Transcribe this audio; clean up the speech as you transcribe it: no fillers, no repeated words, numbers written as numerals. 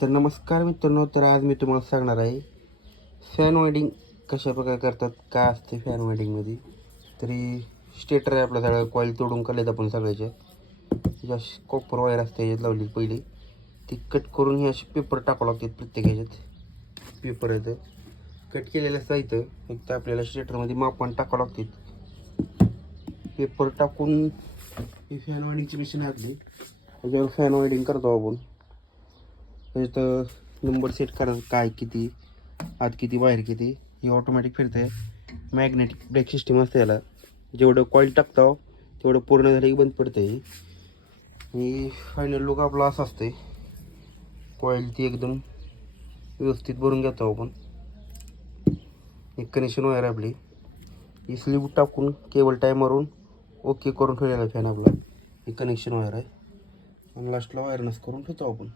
तर नमस्कार मित्रांनो, तर आज मी तुम्हाला सांगणार आहे फॅन वायडिंग कशा प्रकारे करतात, काय असते फॅन वायडिंगमध्ये. तरी स्टेटर आहे आपल्या सगळ्या, कॉईल तोडून काढलेत आपण सगळ्याच्या. ज्या कॉपर वायर असते ह्याच्यात लावली पहिली, ती कट करून हे असे पेपर टाकावं लागतात. प्रत्येक ह्याच्यात पेपर येतं कट केलेलं असतं. इथं फक्त आपल्याला स्टेटरमध्ये मापन टाकावं लागतात. पेपर टाकून ही फॅन वायडिंगची मशीन आहे आपली, त्याच्यावर फॅन वायडिंग करतो आपण. तर नंबर सेट करा, काय किती आत किती बाहेर किती. ही ऑटोमॅटिक फिरते. मॅग्नेटिक ब्रेक सिस्टीम असते याला. जेवढं कॉईल टाकतो तेवढं पूर्ण झालं की बंद पडते. ही फायनल लुक आपला असं असते. कॉईल ती एकदम व्यवस्थित भरून घेतो आपण. एक कनेक्शन वायर आपली, ही स्लीव टाकून केबल टाय मारून ओके करून ठेवलेला फॅन आपला. ही कनेक्शन वायर आहे आणि लास्टला वायरनेस करून ठेवतो आपण.